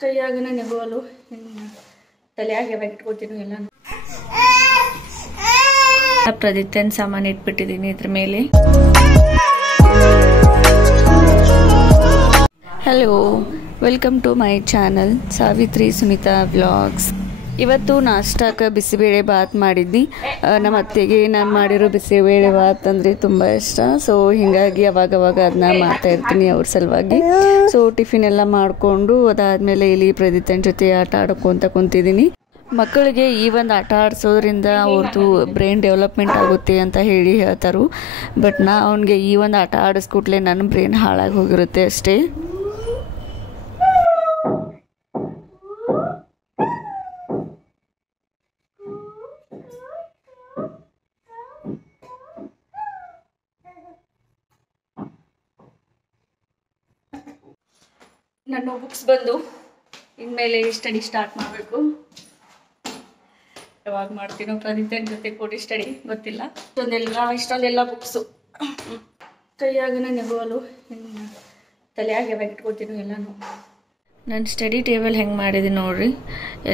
ಕೈಯಾಗನ ನೆಗೋಲು ತಲೆಯಾಗೆ ಇಟ್ಕೊತೀನಿ ಎಲ್ಲ. ಪ್ರದಿತ್ಯನ ಸಾಮಾನು ಇಟ್ಬಿಟ್ಟಿದ್ದೀನಿ ಇದ್ರ ಮೇಲೆ. Hello, welcome to my channel Savitri Sunita vlogs. ಇವತ್ತು ನಾಷ್ಟಕ್ಕೆ ಬಿಸಿಬೇಳೆ ಬಾತ್ ಮಾಡಿದ್ನಿ. ನಮ್ಮ ಅತ್ತೆಗೆ ನಾನು ಮಾಡಿರೋ ಬಿಸಿಬೇಳೆ ಬಾತ್ ಅಂದರೆ ತುಂಬ ಇಷ್ಟ. ಸೊ ಹೀಗಾಗಿ ಅವಾಗವಾಗ ಅದನ್ನ ಮಾಡ್ತಾಯಿರ್ತೀನಿ ಅವ್ರ ಸಲುವಾಗಿ. ಸೊ ಟಿಫಿನ್ ಎಲ್ಲ ಮಾಡಿಕೊಂಡು ಅದಾದಮೇಲೆ ಇಲ್ಲಿ ಪ್ರದಿತ್ಯನ ಜೊತೆ ಆಟ ಆಡ್ಕೊತ ಕುಂತಿದ್ದೀನಿ. ಮಕ್ಕಳಿಗೆ ಈ ಒಂದು ಆಟ ಆಡಿಸೋದ್ರಿಂದ ಅವ್ರದ್ದು ಬ್ರೈನ್ ಡೆವಲಪ್ಮೆಂಟ್ ಆಗುತ್ತೆ ಅಂತ ಹೇಳ್ತಾರೆ. ಬಟ್ ಅವನಿಗೆ ಈ ಒಂದು ಆಟ ಆಡಿಸ್ಕೊಟ್ಲೆ ನನ್ನ ಬ್ರೈನ್ ಹಾಳಾಗಿ ಹೋಗಿರುತ್ತೆ ಅಷ್ಟೇ. ನಾನು ಬುಕ್ಸ್ ಬಂದು ಇನ್ಮೇಲೆ ಸ್ಟಡಿ ಸ್ಟಾರ್ಟ್ ಮಾಡಬೇಕು. ಯಾವಾಗ ಮಾಡ್ತೀನೋ ಪ್ರದಿತ್ಯನ ಜೊತೆ ಕೂಡಿ ಸ್ಟಡಿ ಗೊತ್ತಿಲ್ಲ. ಇಷ್ಟೊಂದೆಲ್ಲ ಬುಕ್ಸು ಕೈಯಾಗನ ನೆಗೋಲು ತಲೆಯಾಗೆ ಇಟ್ಕೊತೀನಿ ಎಲ್ಲನೂ. ನಾನು ಸ್ಟಡಿ ಟೇಬಲ್ ಹೆಂಗೆ ಮಾಡಿದ್ದೀನಿ ನೋಡ್ರಿ.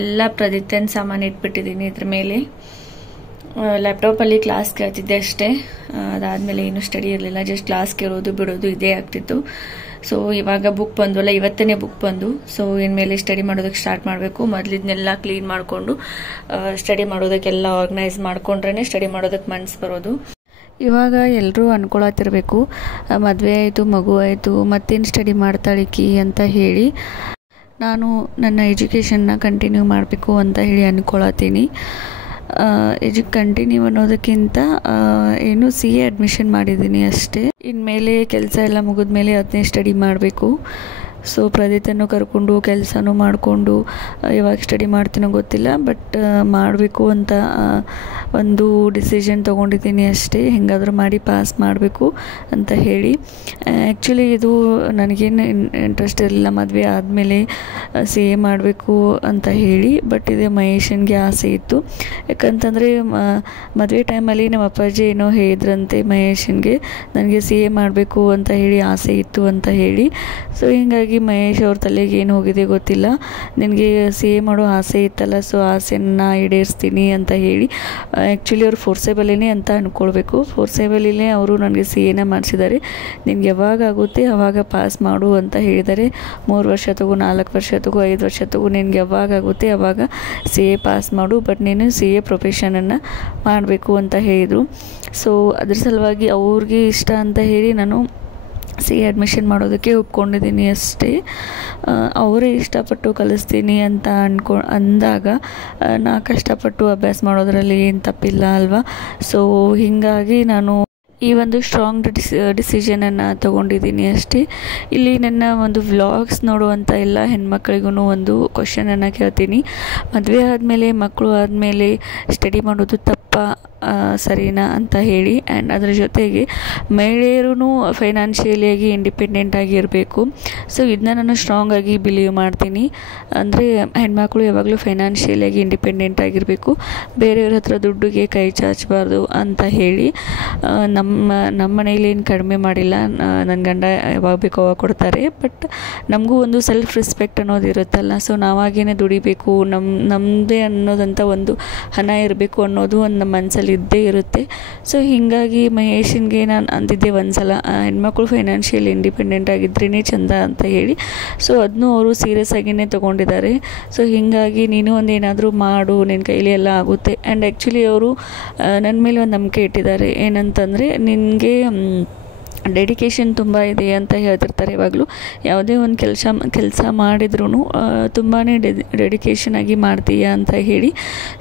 ಎಲ್ಲ ಪ್ರದಿತ್ಯನ ಸಾಮಾನು ಇಟ್ಬಿಟ್ಟಿದ್ದೀನಿ ಇದ್ರ ಮೇಲೆ. ಲ್ಯಾಪ್ಟಾಪಲ್ಲಿ ಕ್ಲಾಸ್ ಕೇಳ್ತಿದ್ದೆ ಅಷ್ಟೇ. ಅದಾದಮೇಲೆ ಏನು ಸ್ಟಡಿ ಇರಲಿಲ್ಲ, ಜಸ್ಟ್ ಕ್ಲಾಸ್ ಕೇಳೋದು ಬಿಡೋದು ಇದೇ ಆಗ್ತಿತ್ತು. ಸೊ ಇವಾಗ ಬುಕ್ ಬಂದವಲ್ಲ, ಇವತ್ತೇ ಬುಕ್ ಬಂದು. ಸೊ ಇನ್ಮೇಲೆ ಸ್ಟಡಿ ಮಾಡೋದಕ್ಕೆ ಸ್ಟಾರ್ಟ್ ಮಾಡಬೇಕು. ಮೊದಲಿದ್ನೆಲ್ಲ ಕ್ಲೀನ್ ಮಾಡಿಕೊಂಡು ಸ್ಟಡಿ ಮಾಡೋದಕ್ಕೆಲ್ಲ ಆರ್ಗನೈಸ್ ಮಾಡ್ಕೊಂಡ್ರೆ ಸ್ಟಡಿ ಮಾಡೋದಕ್ಕೆ ಮನಸ್ಸು ಬರೋದು. ಇವಾಗ ಎಲ್ಲರೂ ಅಂದ್ಕೊಳತ್ತಿರಬೇಕು, ಮದುವೆ ಆಯಿತು, ಮಗು ಆಯಿತು, ಮತ್ತೇನು ಸ್ಟಡಿ ಮಾಡ್ತಾಳಿಕಿ ಅಂತ ಹೇಳಿ. ನಾನು ನನ್ನ ಎಜುಕೇಷನ್ನ ಕಂಟಿನ್ಯೂ ಮಾಡಬೇಕು ಅಂತ ಹೇಳಿ ಅಂದ್ಕೊಳತ್ತೀನಿ. ಕಂಟಿನ್ಯೂ ಅನ್ನೋದಕ್ಕಿಂತ ಏನು CA ಅಡ್ಮಿಷನ್ ಮಾಡಿದ್ದೀನಿ ಅಷ್ಟೇ. ಇನ್ಮೇಲೆ ಕೆಲಸ ಎಲ್ಲ ಮುಗಿದ್ಮೇಲೆ ಅದನ್ನೇ ಸ್ಟಡಿ ಮಾಡಬೇಕು. ಸೊ ಪ್ರದಿತ್ಯನೂ ಕರ್ಕೊಂಡು ಕೆಲಸನೂ ಮಾಡಿಕೊಂಡು ಇವಾಗ ಸ್ಟಡಿ ಮಾಡ್ತೀನೋ ಗೊತ್ತಿಲ್ಲ, ಬಟ್ ಮಾಡಬೇಕು ಅಂತ ಒಂದು ಡಿಸಿಷನ್ ತೊಗೊಂಡಿದ್ದೀನಿ ಅಷ್ಟೇ. ಹೆಂಗಾದರೂ ಮಾಡಿ ಪಾಸ್ ಮಾಡಬೇಕು ಅಂತ ಹೇಳಿ. ಆ್ಯಕ್ಚುಲಿ ಇದು ನನಗೇನು ಇಂಟ್ರೆಸ್ಟ್ ಇರಲಿಲ್ಲ ಮದುವೆ ಆದಮೇಲೆ CA ಮಾಡಬೇಕು ಅಂತ ಹೇಳಿ. ಬಟ್ ಇದು ಮಹೇಶನ್ಗೆ ಆಸೆ ಇತ್ತು. ಯಾಕಂತಂದರೆ ಮದುವೆ ಟೈಮಲ್ಲಿ ನಮ್ಮ ಅಪ್ಪಾಜಿ ಏನೋ ಹೇಳಿದ್ರಂತೆ ಮಹೇಶನ್ಗೆ, ನನಗೆ CA ಮಾಡಬೇಕು ಅಂತ ಹೇಳಿ ಆಸೆ ಇತ್ತು ಅಂತ ಹೇಳಿ. ಸೊ ಹೀಗಾಗಿ ಮಹೇಶ್ ಅವ್ರ ತಲೆಗೆ ಏನು ಹೋಗಿದೆ ಗೊತ್ತಿಲ್ಲ, ನಿನಗೆ CA ಮಾಡೋ ಆಸೆ ಇತ್ತಲ್ಲ, ಸೊ ಆಸೆಯನ್ನು ಈಡೇರಿಸ್ತೀನಿ ಅಂತ ಹೇಳಿ. ಆ್ಯಕ್ಚುಲಿ ಅವ್ರು ಫೋರ್ಸೇಬಲೇ ಅಂತ ಅಂದ್ಕೊಳ್ಬೇಕು. ಫೋರ್ಸೇಬಲಿನೇ ಅವರು ನನಗೆ CAನ ಮಾಡಿಸಿದ್ದಾರೆ. ನಿನ್ಗೆ ಯಾವಾಗ ಆಗುತ್ತೆ ಆವಾಗ ಪಾಸ್ ಮಾಡು ಅಂತ ಹೇಳಿದ್ದಾರೆ. 3 ವರ್ಷ ತಗೋ, 4 ವರ್ಷ ತಗೋ, 5 ವರ್ಷ ತಗೋ, ನಿನ್ಗೆ ಯಾವಾಗ ಆಗುತ್ತೆ ಆವಾಗ CA ಪಾಸ್ ಮಾಡು, ಬಟ್ ನೀನು CA ಪ್ರೊಫೆಷನನ್ನು ಮಾಡಬೇಕು ಅಂತ ಹೇಳಿದರು. ಸೊ ಅದ್ರ ಸಲುವಾಗಿ ಅವ್ರಿಗೆ ಇಷ್ಟ ಅಂತ ಹೇಳಿ ನಾನು CA ಅಡ್ಮಿಷನ್ ಮಾಡೋದಕ್ಕೆ ಒಪ್ಕೊಂಡಿದ್ದೀನಿ ಅಷ್ಟೇ. ಅವರೇ ಇಷ್ಟಪಟ್ಟು ಕಲಿಸ್ತೀನಿ ಅಂತ ಅಂದಾಗ ನಾ ಕಷ್ಟಪಟ್ಟು ಅಭ್ಯಾಸ ಮಾಡೋದ್ರಲ್ಲಿ ಏನು ತಪ್ಪಿಲ್ಲ ಅಲ್ವಾ. ಸೊ ಹೀಗಾಗಿ ನಾನು ಈ ಒಂದು ಸ್ಟ್ರಾಂಗ್ ಡಿಸಿಷನನ್ನು ತೊಗೊಂಡಿದ್ದೀನಿ ಅಷ್ಟೇ. ಇಲ್ಲಿ ನನ್ನ ಒಂದು ವ್ಲಾಗ್ಸ್ ನೋಡುವಂಥ ಎಲ್ಲ ಹೆಣ್ಮಕ್ಳಿಗೂ ಒಂದು ಕ್ವಶನನ್ನು ಕೇಳ್ತೀನಿ. ಮದುವೆ ಆದಮೇಲೆ ಮಕ್ಕಳು ಆದಮೇಲೆ ಸ್ಟಡಿ ಮಾಡೋದು ತಪ್ಪಾ ಸರಿನಾ ಅಂತ ಹೇಳಿ. ಆ್ಯಂಡ್ ಅದರ ಜೊತೆಗೆ ಮಹಿಳೆಯರೂ ಫೈನಾನ್ಷಿಯಲಿಯಾಗಿ ಇಂಡಿಪೆಂಡೆಂಟ್ ಆಗಿರಬೇಕು. ಸೊ ಇದನ್ನ ನಾನು ಸ್ಟ್ರಾಂಗಾಗಿ ಬಿಲೀವ್ ಮಾಡ್ತೀನಿ. ಅಂದರೆ ಹೆಣ್ಮಕ್ಳು ಯಾವಾಗಲೂ ಫೈನಾನ್ಷಿಯಲಿಯಾಗಿ ಇಂಡಿಪೆಂಡೆಂಟ್ ಆಗಿರಬೇಕು, ಬೇರೆಯವ್ರ ಹತ್ರ ದುಡ್ಡಿಗೆ ಕೈ ಚಾಚಬಾರ್ದು ಅಂತ ಹೇಳಿ. ನಮ್ಮ ಮನೇಲಿ ಏನು ಕಡಿಮೆ ಮಾಡಿಲ್ಲ, ನನ್ನ ಗಂಡ ಯಾವಾಗ ಬೇಕೋ ಅವಾಗ ಕೊಡ್ತಾರೆ. ಬಟ್ ನಮಗೂ ಒಂದು ಸೆಲ್ಫ್ ರೆಸ್ಪೆಕ್ಟ್ ಅನ್ನೋದು ಇರುತ್ತಲ್ಲ. ಸೊ ನಾವಾಗೇನೆ ದುಡಿಬೇಕು, ನಮ್ಮದೇ ಅನ್ನೋದಂಥ ಒಂದು ಹಣ ಇರಬೇಕು ಅನ್ನೋದು ಒಂದು ನಮ್ಮ ಮನಸ್ಸಲ್ಲಿ ಇದ್ದೇ ಇರುತ್ತೆ. ಸೊ ಹೀಗಾಗಿ ಮಹೇಶನ್ಗೆ ನಾನು ಅಂದಿದ್ದೆ ಒಂದು ಸಲ, ಹೆಣ್ಮಕ್ಳು ಫೈನಾನ್ಷಿಯಲ್ ಇಂಡಿಪೆಂಡೆಂಟ್ ಆಗಿದ್ರೇ ಚಂದ ಅಂತ ಹೇಳಿ. ಸೊ ಅದನ್ನೂ ಅವರು ಸೀರಿಯಸ್ ಆಗಿಯೇ ತೊಗೊಂಡಿದ್ದಾರೆ. ಸೊ ಹೀಗಾಗಿ ನೀನು ಒಂದು ಏನಾದರೂ ಮಾಡು, ನಿನ್ನ ಕೈಲಿ ಎಲ್ಲ ಆಗುತ್ತೆ. ಆ್ಯಂಡ್ ಆ್ಯಕ್ಚುಲಿ ಅವರು ನನ್ನ ಮೇಲೆ ಒಂದು ನಂಬಿಕೆ ಇಟ್ಟಿದ್ದಾರೆ. ಏನಂತಂದರೆ ನಿನಗೆ ಡೆಡಿಕೇಶನ್ ತುಂಬ ಇದೆ ಅಂತ ಹೇಳ್ತಿರ್ತಾರೆ ಯಾವಾಗಲೂ. ಯಾವುದೇ ಒಂದು ಕೆಲಸ ಮಾಡಿದ್ರೂ ತುಂಬಾ ಡೆಡಿಕೇಶನ್ ಆಗಿ ಮಾಡ್ತೀಯಾ ಅಂತ ಹೇಳಿ.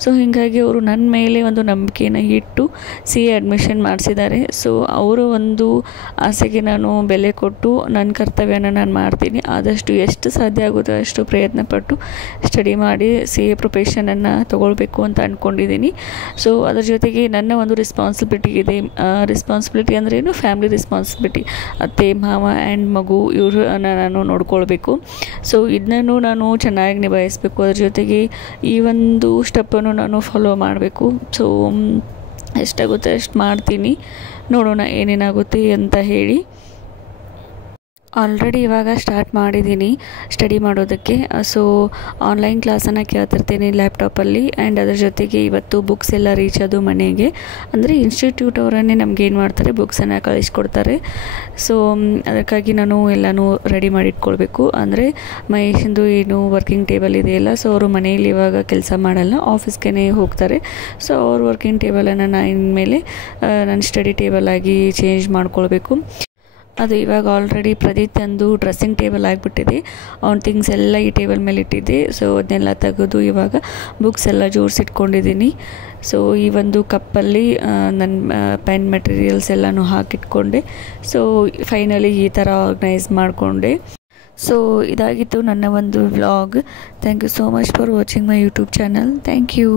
ಸೊ ಹೀಗಾಗಿ ಅವರು ನನ್ನ ಮೇಲೆ ಒಂದು ನಂಬಿಕೆನ ಇಟ್ಟು CA ಅಡ್ಮಿಷನ್ ಮಾಡಿಸಿದ್ದಾರೆ. ಸೊ ಅವರ ಒಂದು ಆಸೆಗೆ ನಾನು ಬೆಲೆ ಕೊಟ್ಟು ನನ್ನ ಕರ್ತವ್ಯನ ನಾನು ಮಾಡ್ತೀನಿ. ಆದಷ್ಟು ಎಷ್ಟು ಸಾಧ್ಯ ಆಗುತ್ತೋ ಅಷ್ಟು ಪ್ರಯತ್ನಪಟ್ಟು ಸ್ಟಡಿ ಮಾಡಿ CA ಪ್ರೊಫೆಷನನ್ನು ತೊಗೊಳ್ಬೇಕು ಅಂತ ಅಂದ್ಕೊಂಡಿದ್ದೀನಿ. ಸೊ ಅದರ ಜೊತೆಗೆ ನನ್ನ ಒಂದು ರೆಸ್ಪಾನ್ಸಿಬಿಲಿಟಿ ಇದೆ. ರೆಸ್ಪಾನ್ಸಿಬಿಲಿಟಿ ಅಂದ್ರೇನು, ಫ್ಯಾಮಿಲಿ ರೆಸ್ಪಾನ್ಸಿಬಿಲಿಟಿ. ಅತ್ತೆ ಮಾವ ಆ್ಯಂಡ್ ಮಗು ಇವ್ರನ್ನ ನಾನು ನೋಡ್ಕೊಳ್ಬೇಕು. ಸೊ ಇದನ್ನೂ ನಾನು ಚೆನ್ನಾಗಿ ನಿಭಾಯಿಸಬೇಕು. ಅದ್ರ ಜೊತೆಗೆ ಈ ಒಂದು ಸ್ಟೆಪ್ಪನ್ನು ನಾನು ಫಾಲೋ ಮಾಡಬೇಕು. ಸೊ ಎಷ್ಟಾಗುತ್ತೆ ಅಷ್ಟು ಮಾಡ್ತೀನಿ, ನೋಡೋಣ ಏನೇನಾಗುತ್ತೆ ಅಂತ ಹೇಳಿ. ಆಲ್ರೆಡಿ ಇವಾಗ ಸ್ಟಾರ್ಟ್ ಮಾಡಿದ್ದೀನಿ ಸ್ಟಡಿ ಮಾಡೋದಕ್ಕೆ. ಸೊ ಆನ್ಲೈನ್ ಕ್ಲಾಸನ್ನು ಕೇಳ್ತಿರ್ತೀನಿ ಲ್ಯಾಪ್ಟಾಪಲ್ಲಿ. ಆ್ಯಂಡ್ ಅದ್ರ ಜೊತೆಗೆ ಇವತ್ತು ಬುಕ್ಸ್ ಎಲ್ಲ ರೀಚ್ ಅದು ಮನೆಗೆ. ಅಂದರೆ ಇನ್ಸ್ಟಿಟ್ಯೂಟ್ ಅವರನ್ನೇ ನಮ್ಗೆ ಏನು ಮಾಡ್ತಾರೆ, ಬುಕ್ಸನ್ನು ಕಳಿಸ್ಕೊಡ್ತಾರೆ. ಸೊ ಅದಕ್ಕಾಗಿ ನಾನು ಎಲ್ಲನೂ ರೆಡಿ ಮಾಡಿ ಇಟ್ಕೊಳ್ಬೇಕು. ಅಂದರೆ ಮಹೇಶಂದು ಏನು ವರ್ಕಿಂಗ್ ಟೇಬಲ್ ಇದೆಯಲ್ಲ, ಸೊ ಅವರು ಮನೆಯಲ್ಲಿ ಇವಾಗ ಕೆಲಸ ಮಾಡಲ್ಲ, ಆಫೀಸ್ಗೆ ಹೋಗ್ತಾರೆ. ಸೊ ಅವ್ರ ವರ್ಕಿಂಗ್ ಟೇಬಲನ್ನು ನಾನು ಇನ್ಮೇಲೆ ನನ್ನ ಸ್ಟಡಿ ಟೇಬಲ್ ಆಗಿ ಚೇಂಜ್ ಮಾಡ್ಕೊಳ್ಬೇಕು. ಅದು ಇವಾಗ ಆಲ್ರೆಡಿ ಪ್ರದೀಪ್ ತಂದು ಡ್ರೆಸ್ಸಿಂಗ್ ಟೇಬಲ್ ಆಗಿಬಿಟ್ಟಿದೆ. ಅವ್ನ ಥಿಂಗ್ಸ್ ಎಲ್ಲ ಈ ಟೇಬಲ್ ಮೇಲೆ ಇಟ್ಟಿದ್ದೆ. ಸೊ ಅದನ್ನೆಲ್ಲ ತೆಗೆದು ಇವಾಗ ಬುಕ್ಸ್ ಎಲ್ಲ ಜೋಡಿಸಿಟ್ಕೊಂಡಿದ್ದೀನಿ. ಸೊ ಈ ಒಂದು ಕಪ್ಪಲ್ಲಿ ನನ್ನ ಪೆನ್ ಮೆಟೀರಿಯಲ್ಸ್ ಎಲ್ಲನೂ ಹಾಕಿಟ್ಕೊಂಡೆ. ಸೊ ಫೈನಲಿ ಈ ಥರ ಆರ್ಗನೈಸ್ ಮಾಡಿಕೊಂಡೆ. ಸೊ ಇದಾಗಿತ್ತು ನನ್ನ ಒಂದು vlog. Thank you so much for watching my YouTube channel. Thank you.